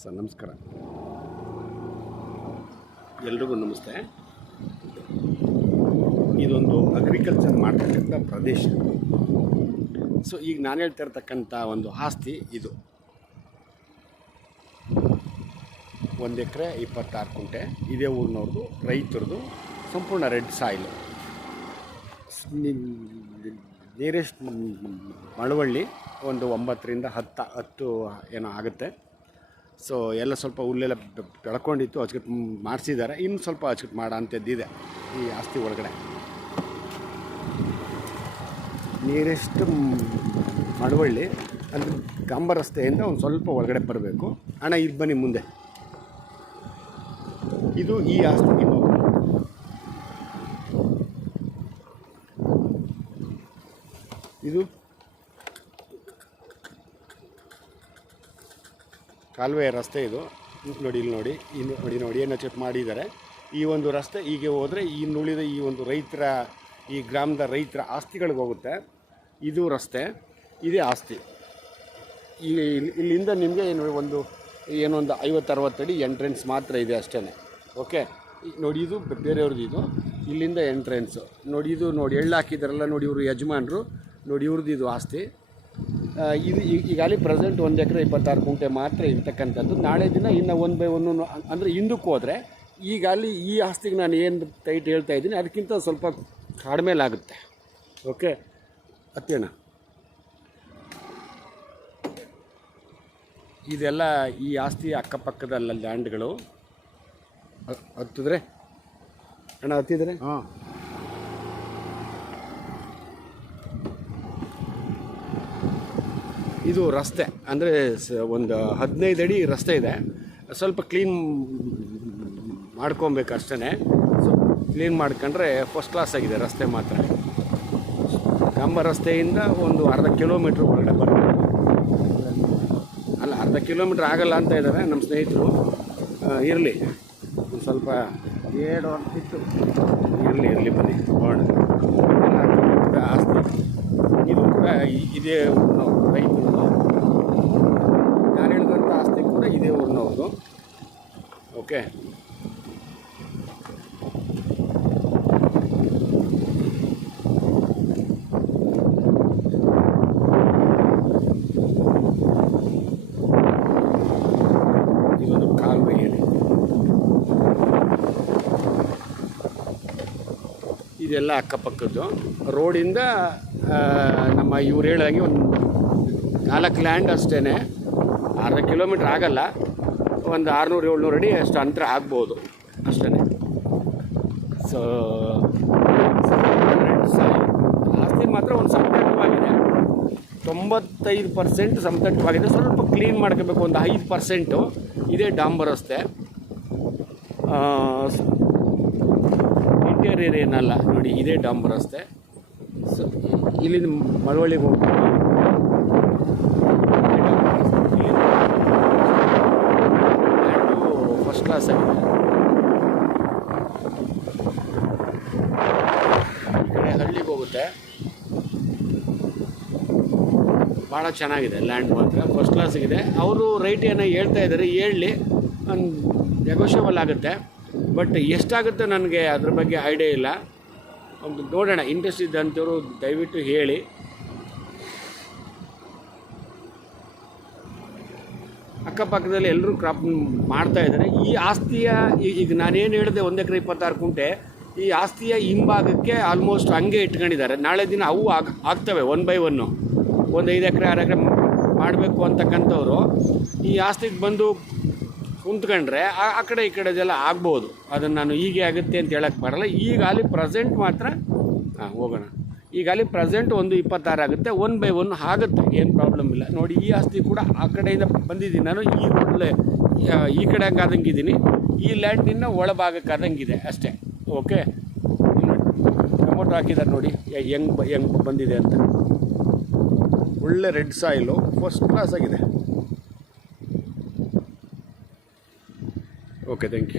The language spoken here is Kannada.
ಸರ್ ನಮಸ್ಕಾರ, ಎಲ್ರಿಗೂ ನಮಸ್ತೆ. ಇದೊಂದು ಅಗ್ರಿಕಲ್ಚರ್ ಮಾಡ್ತಕ್ಕಂಥ ಪ್ರದೇಶ. ಸೊ ಈಗ ನಾನು ಹೇಳ್ತಾ ಇರ್ತಕ್ಕಂಥ ಒಂದು ಆಸ್ತಿ ಇದು 1 ಎಕರೆ 26 ಕುಂಟೆ. ಇದೇ ಊರಿನವ್ರದ್ದು, ರೈತರದು, ಸಂಪೂರ್ಣ ರೆಡ್ ಸಾಯಿಲು. ನಿಯರೆಸ್ಟ್ ಮಳವಳ್ಳಿ ಒಂದು 9ರಿಂದ 10 ಏನೋ ಆಗುತ್ತೆ. ಸೊ ಎಲ್ಲ ಸ್ವಲ್ಪ ಹುಲ್ಲೆಲ್ಲ ಬೆಳ್ಕೊಂಡಿತ್ತು, ಅಚ್ಚುಕಟ್ಟು ಮಾಡಿಸಿದ್ದಾರೆ. ಇನ್ನು ಸ್ವಲ್ಪ ಅಚ್ಚುಕಟ್ಟು ಮಾಡೋ ಅಂಥದ್ದಿದೆ ಈ ಆಸ್ತಿ ಒಳಗಡೆ. ನಿಯರೆಸ್ಟ್ ಮಳವಳ್ಳಿ ಅಂದರೆ ಗಾಂಬ ರಸ್ತೆಯಿಂದ ಒಂದು ಸ್ವಲ್ಪ ಒಳಗಡೆ ಬರಬೇಕು. ಅಣ್ಣ ಇಲ್ಲಿ ಬನ್ನಿ ಮುಂದೆ. ಇದು ಈ ಆಸ್ತಿ. ಇದು ಕಾಲುವೆ ರಸ್ತೆ. ಇದು ನೋಡಿ, ಇಲ್ಲಿ ನೋಡಿ, ನೋಡಿ ಏನು ಚೆಕ್ ಮಾಡಿದ್ದಾರೆ. ಈ ಒಂದು ರಸ್ತೆ ಹೀಗೆ ಹೋದರೆ ಇನ್ನುಳಿದ ಈ ಒಂದು ರೈತರ, ಈ ಗ್ರಾಮದ ರೈತರ ಆಸ್ತಿಗಳಿಗೆ ಹೋಗುತ್ತೆ. ಇದು ರಸ್ತೆ, ಇದೇ ಆಸ್ತಿ. ಇಲ್ಲಿಂದ ನಿಮಗೆ ಏನೊಂದು 50-60 ಅಡಿ ಎಂಟ್ರೆನ್ಸ್ ಮಾತ್ರ ಇದೆ ಅಷ್ಟೇ. ಓಕೆ, ನೋಡಿ ಇದು ಬೇರೆಯವ್ರದ್ದು. ಇದು ಇಲ್ಲಿಂದ ಎಂಟ್ರೆನ್ಸು ನೋಡಿ. ಇದು ನೋಡಿ ಎಳ್ಳು ಹಾಕಿದಾರಲ್ಲ ನೋಡಿ, ಇವರು ಯಜಮಾನರು ನೋಡಿ, ಇವ್ರದ್ದು ಇದು ಆಸ್ತಿ. ಇದು ಈಗಾಗಲೇ ಪ್ರೆಸೆಂಟ್ 1 ಎಕರೆ 26 ಕುಂಟೆ ಮಾತ್ರ ಇರ್ತಕ್ಕಂಥದ್ದು. ನಾಳೆ ದಿನ ಇನ್ನು 1 ಬೈ 1 ಅಂದರೆ ಹಿಂದಕ್ಕೆ ಹೋದರೆ ಈಗಾಗಲೇ ಈ ಆಸ್ತಿಗೆ ನಾನು ಏನು ಟೈಟ್ ಹೇಳ್ತಾ ಇದ್ದೀನಿ ಅದಕ್ಕಿಂತ ಸ್ವಲ್ಪ ಕಡಿಮೆಲಾಗುತ್ತೆ. ಓಕೆ, ಹತ್ತೇಣ. ಇದೆಲ್ಲ ಈ ಆಸ್ತಿ ಅಕ್ಕಪಕ್ಕದ ಲ್ಯಾಂಡ್ಗಳು. ಹತ್ತಿದ್ರೆ ಅಣ್ಣ, ಹತ್ತಿದ್ರೆ ಹಾಂ, ಇದು ರಸ್ತೆ ಅಂದರೆ ಒಂದು 15 ಅಡಿ ರಸ್ತೆ ಇದೆ. ಸ್ವಲ್ಪ ಕ್ಲೀನ್ ಮಾಡ್ಕೊಬೇಕು ಅಷ್ಟೇ. ಸೊ ಕ್ಲೀನ್ ಮಾಡ್ಕೊಂಡ್ರೆ ಫಸ್ಟ್ ಕ್ಲಾಸ್ ಆಗಿದೆ ರಸ್ತೆ ಮಾತ್ರ. ಗಾಂಬ ರಸ್ತೆಯಿಂದ ಒಂದು ಅರ್ಧ ಕಿಲೋಮೀಟ್ರ್ ಒಳಗಡೆ ಬರಬೇಕು. ಅಲ್ಲ, ಅರ್ಧ ಕಿಲೋಮೀಟ್ರ್ ಆಗಲ್ಲ ಅಂತ ಇದ್ದಾರೆ ನಮ್ಮ ಸ್ನೇಹಿತರು. ಇರಲಿ, ಒಂದು ಸ್ವಲ್ಪ ಏಡು ಇತ್ತು, ಇರಲಿ ಬನ್ನಿ ನೋಡೋಣ. ಆಸ್ತಿ ಇದು ಕೂಡ ಇದೇ ಊರಿನವ್ರು, ರೈತರು. ನಾನು ಹೇಳಿದಂಥ ಆಸ್ತಿ ಕೂಡ ಇದೇ ಊರಿನವ್ರದ್ದು. ಓಕೆ, ಇದೊಂದು ಕಾಲುವೆ ಇದೆ. ಇದೆಲ್ಲ ಅಕ್ಕಪಕ್ಕದ್ದು ರೋಡಿಂದ ನಮ್ಮ ಇವ್ರು ಹೇಳಾಗಿ ಒಂದು 4 ಲ್ಯಾಂಡ್ ಅಷ್ಟೇ. ಅರ್ಧ ಕಿಲೋಮೀಟ್ರ್ ಆಗಲ್ಲ, ಒಂದು 600-700 ಅಡಿ ಅಷ್ಟು ಅಂತರ ಆಗ್ಬೋದು ಅಷ್ಟೇ. ಸೊ ಆಸ್ತಿ ಮಾತ್ರ ಒಂದು ಸಮತಟ್ಟವಾಗಿದೆ, 95% ಸಮತಟ್ಟವಾಗಿದೆ. ಸ್ವಲ್ಪ ಕ್ಲೀನ್ ಮಾಡ್ಕೋಬೇಕು, ಒಂದು 5% ಇದೇ ಡಾಂಬರ್ ರಸ್ತೆ. ಇಂಟೀರಿಯರ್ ಏನಲ್ಲ ನೋಡಿ, ಇದೇ ಡಾಂಬರ್ ರಸ್ತೆ. ಸೊ ಇಲ್ಲಿಂದ ಮಳವಳ್ಳಿಗೆ ಹೋಗ್ಬೋದು. ಫಸ್ಟ್ ಕ್ಲಾಸ್ ಆಗಿದೆ. ಈ ಕಡೆ ಹಳ್ಳಿಗೆ ಹೋಗುತ್ತೆ. ಭಾಳ ಚೆನ್ನಾಗಿದೆ ಲ್ಯಾಂಡ್ ಮಾತ್ರ, ಫಸ್ಟ್ ಕ್ಲಾಸಿಗಿದೆ. ಅವರು ರೈಟ್ ಏನೋ ಹೇಳ್ತಾ ಇದ್ದಾರೆ, ಹೇಳಲಿ, ನೆಗೋಷಿಯಬಲ್ ಆಗುತ್ತೆ. ಬಟ್ ಎಷ್ಟಾಗುತ್ತೆ ನನಗೆ ಅದ್ರ ಬಗ್ಗೆ ಐಡಿಯಾ ಇಲ್ಲ. ಒಂದು ನೋಡೋಣ, ಇಂಟ್ರೆಸ್ಟ್ ಇದ್ದಂಥವ್ರು ದಯವಿಟ್ಟು ಹೇಳಿ. ಅಕ್ಕಪಕ್ಕದಲ್ಲಿ ಎಲ್ಲರೂ ಕ್ರಾಪ್ ಮಾಡ್ತಾಯಿದ್ದಾರೆ. ಈ ಆಸ್ತಿಯ ಈಗ ನಾನೇನು ಹೇಳಿದೆ 1 ಎಕರೆ 26 ಕುಂಟೆ, ಈ ಆಸ್ತಿಯ ಹಿಂಭಾಗಕ್ಕೆ ಆಲ್ಮೋಸ್ಟ್ ಹಂಗೆ ಇಟ್ಕೊಂಡಿದ್ದಾರೆ. ನಾಳೆ ದಿನ ಅವು ಆಗ್ತವೆ 1 ಬೈ 1, ಒಂದು 5 ಎಕರೆ 6 ಎಕರೆ ಮಾಡಬೇಕು ಅಂತಕ್ಕಂಥವ್ರು ಈ ಆಸ್ತಿಗೆ ಬಂದು ಕುಂತ್ಕೊಂಡ್ರೆ ಆ ಕಡೆ ಈ ಕಡೆದೆಲ್ಲ ಆಗ್ಬೋದು. ಅದನ್ನು ನಾನು ಹೀಗೆ ಆಗುತ್ತೆ ಅಂತ ಹೇಳಕ್ಕೆ ಬರಲ್ಲ. ಈಗಾಗಲೇ ಪ್ರೆಸೆಂಟ್ ಮಾತ್ರ ಹೋಗೋಣ. ಈಗಾಗಲೇ ಪ್ರೆಸೆಂಟ್ ಒಂದು 26 ಆಗುತ್ತೆ, 1 ಬೈ 1 ಆಗುತ್ತೆ, ಏನು ಪ್ರಾಬ್ಲಮ್ ಇಲ್ಲ. ನೋಡಿ, ಈ ಆಸ್ತಿ ಕೂಡ ಆ ಕಡೆಯಿಂದ ಬಂದಿದ್ದೀನಿ ನಾನು. ಈ ರೋಡಲ್ಲೇ ಈ ಕಡೆ ಹಂಗೆ ಆದಂಗಿದ್ದೀನಿ, ಈ ಲ್ಯಾಂಡಿನ ಒಳಭಾಗಕ್ಕೆ ಆದಂಗಿದೆ ಅಷ್ಟೇ. ಓಕೆ, ಟೊಮೊಟೊ ಹಾಕಿದ್ದಾರೆ ನೋಡಿ ಹೆಂಗೆ ಬಂದಿದೆ ಅಂತ. ಒಳ್ಳೆ ರೆಡ್ ಸಾಯಿಲು, ಫಸ್ಟ್ ಕ್ಲಾಸ್ ಆಗಿದೆ. Okay, thank you.